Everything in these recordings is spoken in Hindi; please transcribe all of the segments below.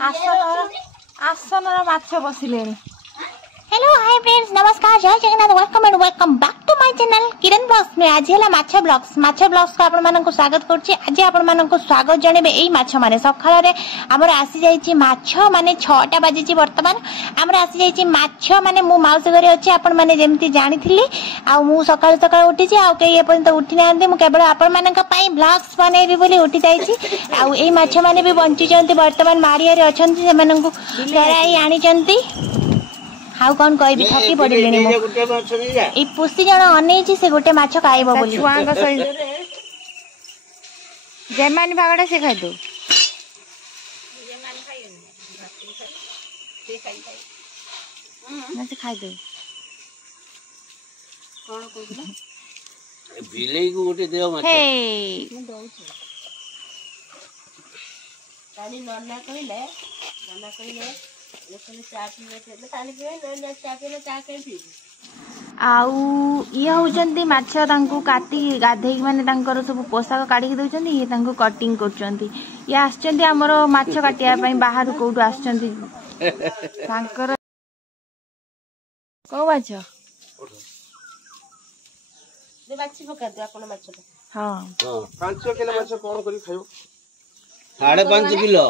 आसनर माछ बसिले। हेलो हाय फ्रेंड्स, नमस्कार, जय Jagannath, welcome and welcome back to my channel Kiran blogs में। आज है माछ ब्लॉग्स को आपण मानन को स्वागत करछि। आज आपण मानन को स्वागत जणेबे एई माछ माने सखाळ रे हमर आसी जाईछि माछ माने 6टा बाजिछि वर्तमान। हमर आसी जाईछि माछ माने मु माउसी घरे अछि। आपण माने जेमति जानिथिली आ मु सकाळ सकाळ उठिछि आ के ये पर्यंत उठी नांदे। मु केवल आपण मानन का पई ब्लॉग्स बनेबी बोली उठी जाईछि। आ एई माछ माने भी बंची जंती वर्तमान मारिया रे अछंती। से मानन को डराई आनी जंती। हाउ कौन कहबी थकी पड़िलेनी मो ए पुसी जण अनेछि से गोटे माछ खाइबो बोली छुआंग सही जेमानी भागडा से खाइ दो से खाइ दो कोन कहला बिलेई को गोटे देव माछ हे तानी नन्ना कहले आउ ये होचंती माछ तांको काटी गाधे माने तांकर सब पोशाक काढी दउचंती। ये तांको कटिंग करचंती। ये आछचंती हमरो माछ काटिया पई बाहर कोठु आछचंती तांकर को माछ दे बाछि पका दे आपण माछ हां 5 किलो माछ कोन करी खाइबो 5.5 किलो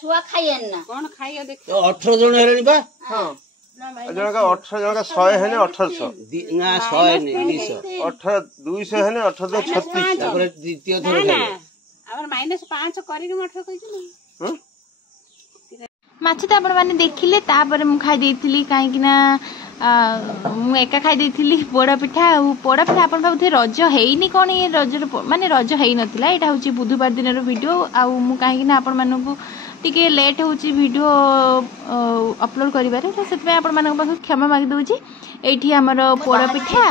छुआ खाइएन ना कोन खाइयो देख 18 जण हेलेनी बा हां जण का 18 जण का 100 हेने 1800 ना 100 हेने 200 18 200 हेने 1836 तापर द्वितीय थोर खाइयो हमर -5 करी के मठ कहिछु न माछ त आपण माने देखिले तापर मु खाइ देथिली काहे कि ना मु एका खाइ देथिली पोड़ा पिठा आपण भाबुथे रज हेइनी कोन ये रज माने रज हेइ नथिला। एटा होची बुधवार दिन रो वीडियो आ मु काहे कि ना आपण मानकु टिके लेट होची वीडियो अपलोड करिबारे तो सेत में आपण मानक पाखु क्षमा मागि दोची। एठी हमर पोड़ा पिठा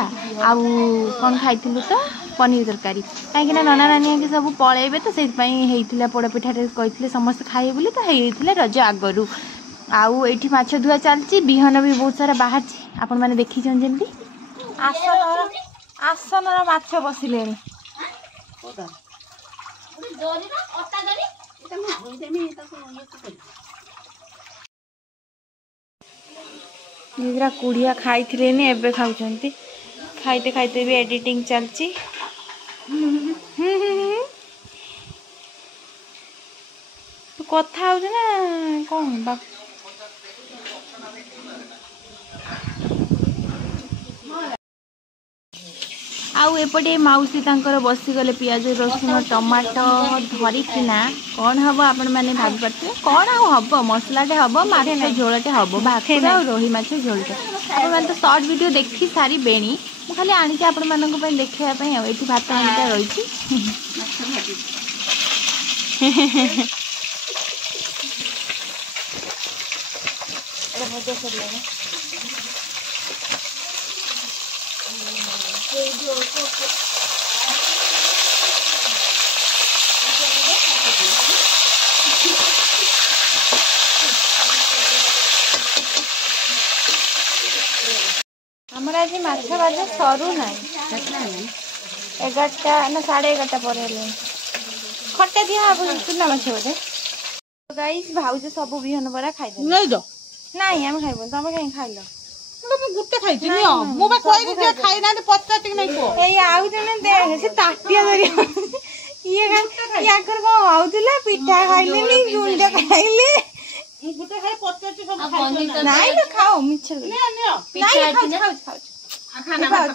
आ कोन खाइथिलु तो पनीर तरकारी काहे कि ना नना नानी के सब पळेबे तो सेत पई हेइथिला पोड़ा पिठा रे कहिथिले समस्त खाइ बोली तो हेइथिले रज आगरु। आउ एठी माछ धुआ चलची बिहन भी बहुत सारा बाहर छी आपण माने देखि जन जेंती आसनर माछ बसिलेनी कोदा जोरी ना अटा जोरी एटा मु धोई देमी ताको ये निद्रा कुड़िया खाइथिले ने एबे खाउचंती खाइते खाइते भी एडिटिंग चलची। तू कथा होज ना कोन बा आउ एपटे माउसी तांकर बसी गले पियाज रसुन टमाटो धरिकिना कौन हम आपण मैंने भाभी पारे कौन हम मसलाटे हम माछ झोलटे हम भात और रोही माछ झोलटे आप तो सर्ट वीडियो देखी सारी बेणी मु खाली आनी आपण मानक देखापी ये भात हांडीटा रही हमारा आज माछ बाजा सरू ना 11टा ना 11:30 पर खटा दिया चुना माछ बोधे गाइस भाउज सब बिहन बरा खाइ नै दो नाही हम खाइबो तमे कहीं खाइलो मु गुटे खाइ छी नि मु बा कोइ भी खाइ ना 50 टिक नै को ए आउ जने दे से ताटिया धरि ये या कर को आउतिला पिठा खाइले नि गुंडा खाइले मु गुटे खाइ 50 टिक सब खाइ नाही ना खाओ मिछर ले पिठा खाओ खाना खाओ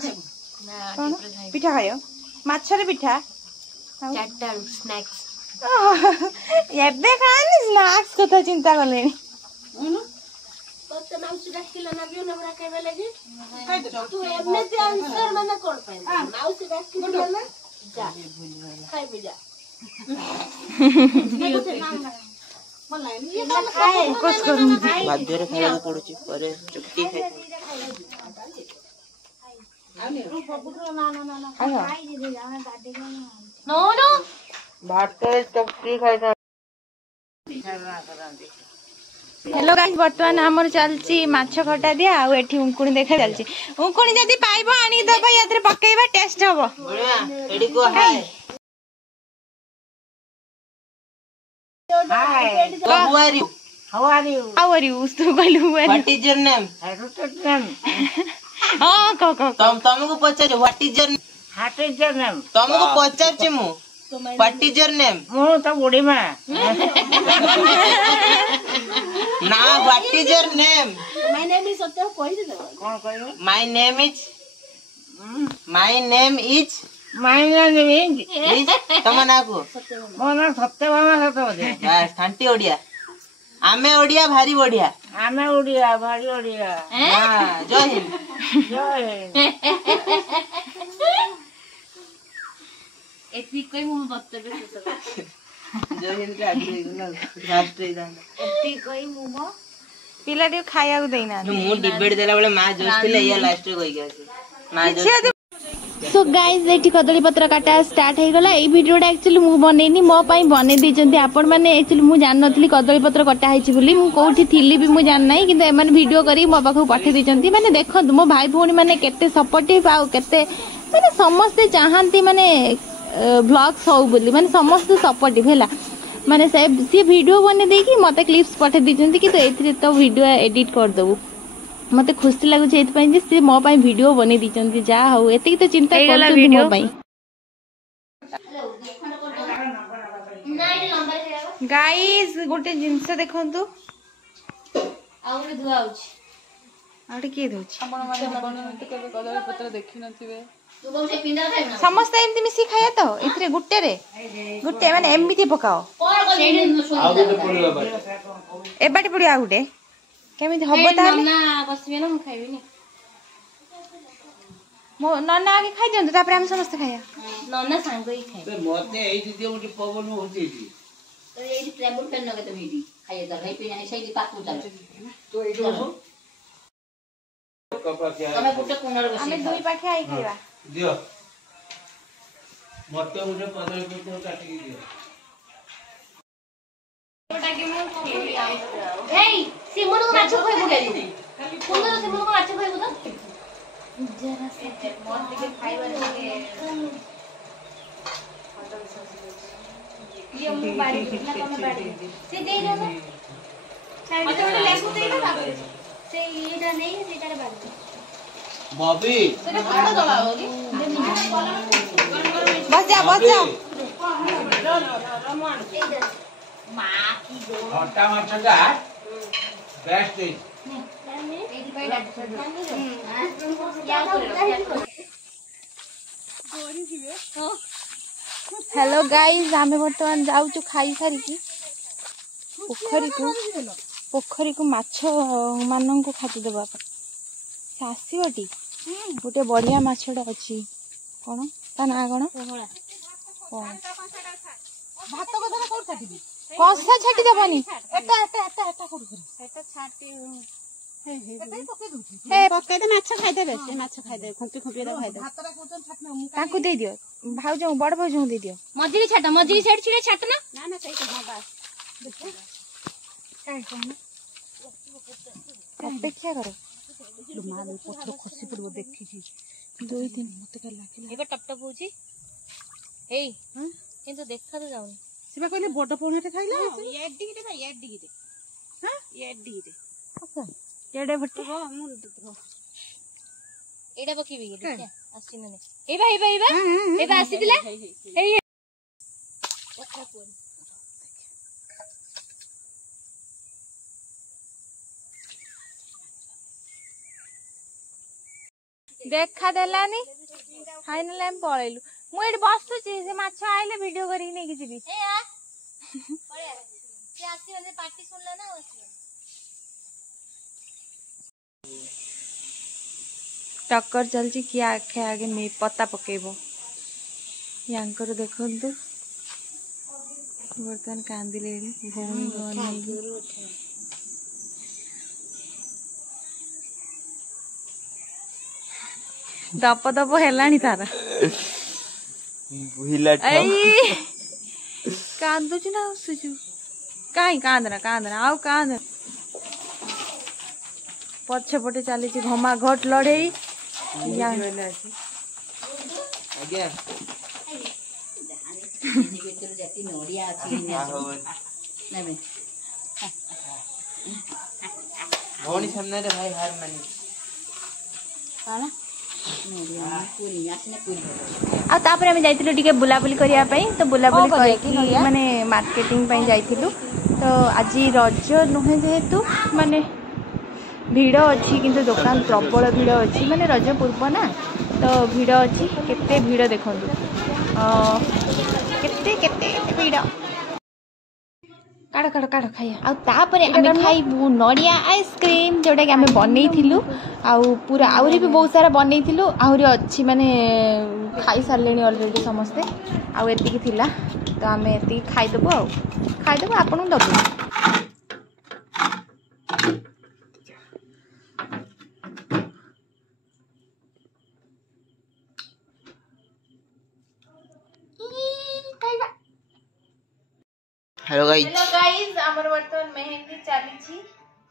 पिठा खायो माछरे पिठा चारटा स्नैक्स एबे खानी स्नैक्स कथा चिंता करलेनी तो माउसी डाकिला ना बियो नबरा केबे लागि तू एमे ते आंसर माने कोन पाइ माउसी डाकिला ना जा खाइ बिजा फोकस करूं बाध्य रे खाइबो पड़ुची परे चुक्ति खाइ नो नो भात चुक्ति खाइ हेलो गाइस बर्तमान हमर चलची माछ खटा दिया आ एठी उंकुणी देखा चलची उंकुणी जदी पाइबो आनी दबा यात्रे पकेइबा टेस्ट हबो बढ़िया एडी को हाय Who are you? How are you? तो कहलु who are you? What is your name? हां को तुमको पचार what is your name? What is your name? तुमको पचार छी मु what is your name? मु तो बुढ़ी मां ना what is your name? My name is सत्य कोइ दे कौन कहलो? My name is My name is तम ना को मो ना सत्यभामा सत्यवती बस खांटी ओडिया आमे ओडिया भारी बढ़िया आमे उड़िया भारी उड़िया हां जय हिंद जय एती कोइ मु बत्तबे से जय हिंद के आगे गला लास्ट रे दान एती कोइ मु पिलाटी खाया को देना मु डिबेट देला बेले मा जोस थिले या लास्ट रे कहि गया मा जोस सो गाइज ये कदली पत्र काटा स्टार्ट हो गला। भिडियोटा एक्चुअली मु बनैनी मो पाई बनै दैछन्ती आपण माने एक्चुअली मु जान नथली कदली पत्र कटा हैछि बोली मु कोठी थिली भी मु जान नै किंतु एमन वीडियो करी मो पाखु पठै दैछन्ती माने देखंतु मो भाई भौणी माने केते सपोर्टिव आ केते माने समस्त चाहंती माने व्लॉग्स हो बोली माने समस्त सपोर्टिव हैला माने से वीडियो बने देकी मते क्लिप्स पठै दैछन्ती कि तो एथि तो वीडियो एडिट कर दबु मते खुशी लागु छै एत पई जे से मो पई वीडियो बने दिचंती जा हो एते तो चिंता करछंती मो पई गाइस गोटे जिंस देखंतु आउले धुआ होछि आटे के दोछि आपण माने जीवन में केबे कदली पत्र देखि नथिबे तू बहुते पिंडा खाइबा समस्त एमती मिसी खाया तो इथरे गुट्टे रे गुट्टे माने एमती पकाओ कोन सेडी आउ गोटे पड़िबा बाटे ए बाटी पड़िया गुटे केमिति हबो ताले ना बसबे ना मु खाइबिनी मो नन्ना आगे खाइ जंतु तापर हम समस्त खाया नन्ना सांग ही खाइ ते मते एई दिदी गोटे पवन होती एठी तो एडी ट्रेबल पेन नगे तो भिडी खाइए त भाई पे नहीं सही पाकू चल तो एठी बसो कपा क्या तमे गुटे कोनर बसी हमें दुई पाखे आई खाइबा दियो मते गोटे कदली पत्र काटी दियो एई सिमन को माछ खोइ बुलेली कुंदर सिमन को माछ खोइ बुदा जरा से मोर दिके खाइबा दिके ये मु बाड़ी ना तमे बाड़ी से देई दो ना चाबी तो लेकु देई ना बाबू से एटा नहीं सेटा रे बाड़ी बॉबी सेटा खाड़ा दला होगी बस जा मां की दो हट्टा माछ का बेस्ट है हेलो गाइस आमे बर्तमान जाउछु खाई सारी की पोखरी को माछ मानन को खाती देबा से आसीबटी गोटे बढ़िया माछटा अछि कोन ता ना कोन भात बदला कोड काटिबी कसा छाटी देबानी एटा कोड कर एटा छाटी पके दे माछ खाइ देबे से माछ खाइ दे खुंपी खुंपी दे खाइ दे भातरा कोन छाटना मु ताकू दे दियो भाउजो बड़ भाउजो दे दियो मजरी साइड छिड़े छाटना ना ना सही तो बस काई कोन अपेक्षा करो माल पत्थर खसी पड़ो देखि छी 2 दिन मते का लागिला एबे टप टप होची एई किंतु देखा तो जाउनी सिबा कहले बड पौनाटे खाइला ये एडिगिटे भाई एडिगिटे हां ये एडिगिटे केडे भट्टी हो मु दो एडा बकीबी देखिया आसीने एबा आसीदिला एई ओखा कोन देखा देलानी फाइनल हम पळैलु मु एड बसुची से माछ आइले वीडियो करी नै कि जीबी ए आ पळे से आसी वाले पार्टी सुनला ना आसी टक्कर चलची कि आखे आगे में पत्ता पकेबो यांकर देखंतु बर्तन कांदिले भौणी गनी दप दप हेलानी तारा कांदुची ना हसुचु काई कांदना आउ कांद पछे पटे चली घमा घट लड़े ନେବେ ଭଉଣୀ ସାମ୍ନାରେ ଭାଇ ହାର ମାନି କଣ ଆଉ ତାପରେ ଆମେ ଯାଇଥିଲୁ ଟିକେ ବୁଲାବୁଲି କରିବା ପାଇଁ ତ ବୁଲାବୁଲି କରିକି ମାନେ ମାର୍କେଟିଂ ପାଇଁ ଯାଇଥିଲୁ ତ ଆଜି ରଜ ନୁହେଁ ଯେହେତୁ ମାନେ ଭିଡ଼ ଅଛି କିନ୍ତୁ ଦୋକାନ ପ୍ରବଳ ଭିଡ଼ ଅଛି ମାନେ ରଜ ପୂର୍ବ ନା ତ ଭିଡ଼ ଅଛି କେତେ ଭିଡ଼ ଦେଖନ୍ତୁ କେତେ କେତେ ଭିଡ଼ କାଢ଼ କାଢ଼ କାଢ଼ ଖାଇବା ଆଉ ତାପରେ ଆମେ ଖାଇବୁ ନଡ଼ିଆ ଆଇସ୍କ୍ରିମ୍ जोटाकि आम बनईलु आउ पूरा आहरी भी बहुत सारा बनईलु आहरी अच्छी माने खाई सारे अलरेडी समस्ते आउ एतिकी थिला तो आम एतिकी खाईदेबू आपन दबू हेलो गाइस हमर वर्तमान मेहंदी चली छी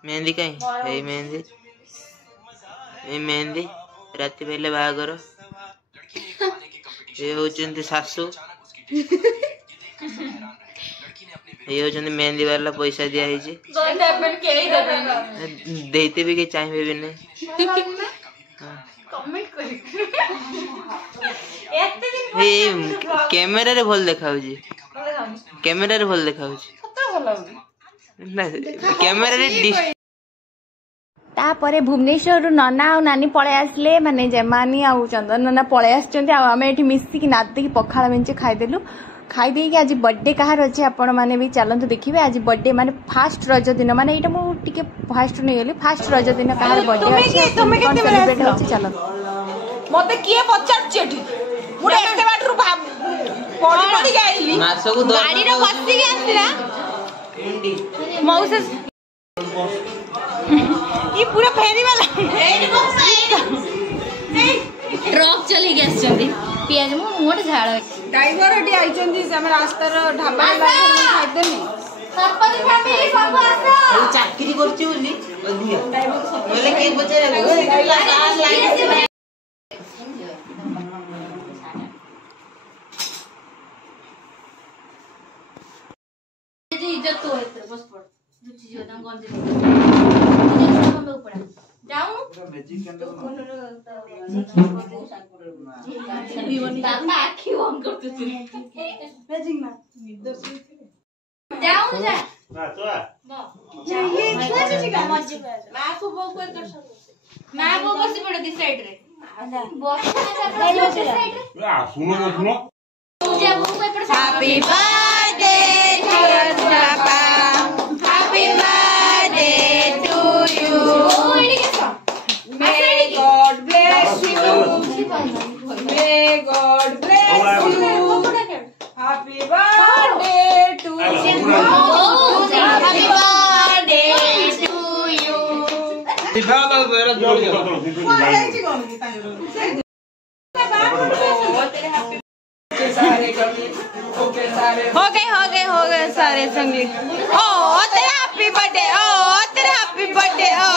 मेहंदी कहीं ए मेहंदी राति पहले बाहागर ये होचंती सासू ये होचंती मेहंदी वाला पैसा दिया है जी देते भी के चाहिए भी नहीं कमेंट कर कैमेरा रे भल देखा हो जी कैमेरा रे भल देखा हो जी ना कैमेरा रे तापरे भुवनेश्वर नना और नानी पळे आसले माने जेमानी आ चंदन नना पळे आछचंती आ हमें एठी मिसी की नादी की पखाळ मेंचे खाइदेलु खाई दे कि आज बर्थडे कहार अछि आपण माने भी चलंतु देखिबे आज बर्थडे माने फास्ट रज दिन माने एटा मु टिके फास्ट नै गेली फास्ट रज दिन कहार बर्थडे अछि तुमे केते सेलिब्रेट होछि चलो मते किए पचारछि एठी मुडे एते बाटरू पड़ी पड़ी गाइली मासको गाड़ी रे बसी के आसला मौसे ये पूरा फेरी वाला ट्रक चली गया पियाज मो मोट झाड़ ड्राइवर एटी आइचंदी से हम रास्ता रो ढाबा लागे खाइदे नहीं सरपंच फैमिली सब आसो चाकरी करछि बोली अधिया बोले के बचारे इज्जत तो है बस पड़ जो चीज होता गंजे में ऊपर जाऊं तो कोनो बाबा आखी ऑन करते थे मैजिक ना जाऊं जा ना तो ये छुआ चीज का मां को बो को कर सकते मां वो बसी पड़े दी साइड रे बस साइड रे सुनो पूजा वो को पर happy birthday to papa happy birthday to you May God bless you. May God bless you. Happy birthday to you. Happy birthday to you हो गए सारे संगी ओ तेरा हैप्पी बर्थडे ओ तेरा हैप्पी बर्थडे ओ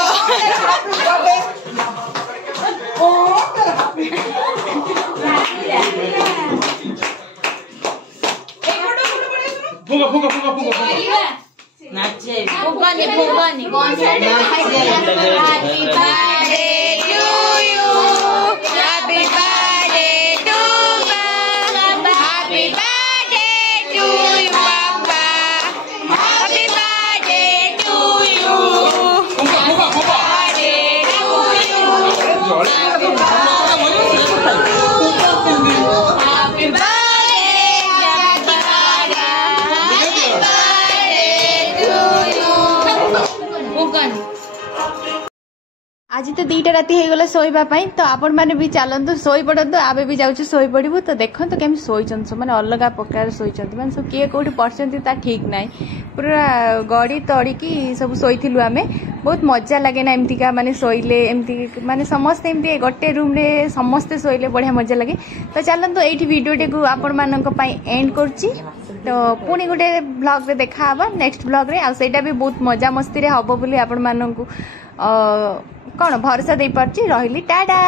हैप्पी बर्थडे ओ तेरा हैप्पी फुगा नाचे भोगानी कौन सा happy birthday to you happy birthday to papa happy birthday to you papa happy birthday to you birthday to you happy birthday आज तो 2टा राति हो गला सोइबा पई तो आपण माने भी चलंतु सोई पड़तु आबे भी जाउछु सोई पड़िबु तो देखंतु केम सोइचन सो माने अलगा प्रकार सोइचंती माने सब के कोठी परसेंट ता ठीक नाही पूरा गड़ी तड़ी की सब सोइथिलु आमे बहुत मजा लागे ना एमती का माने सोइले एमती माने समस्त एमती गोटे रूम रे समस्त सोइले बढ़िया मजा लागे तो चलंतु एठी वीडियो टे को आपण मानन को पई एंड करची तो पुणी गोटे ब्लॉग रे देखा हबा नेक्स्ट ब्लॉग रे आ सेटा भी बहुत मजा मस्ती रे हबो बोली आपण मानन को कौन भरोसा दे पार्ची रही टाटा।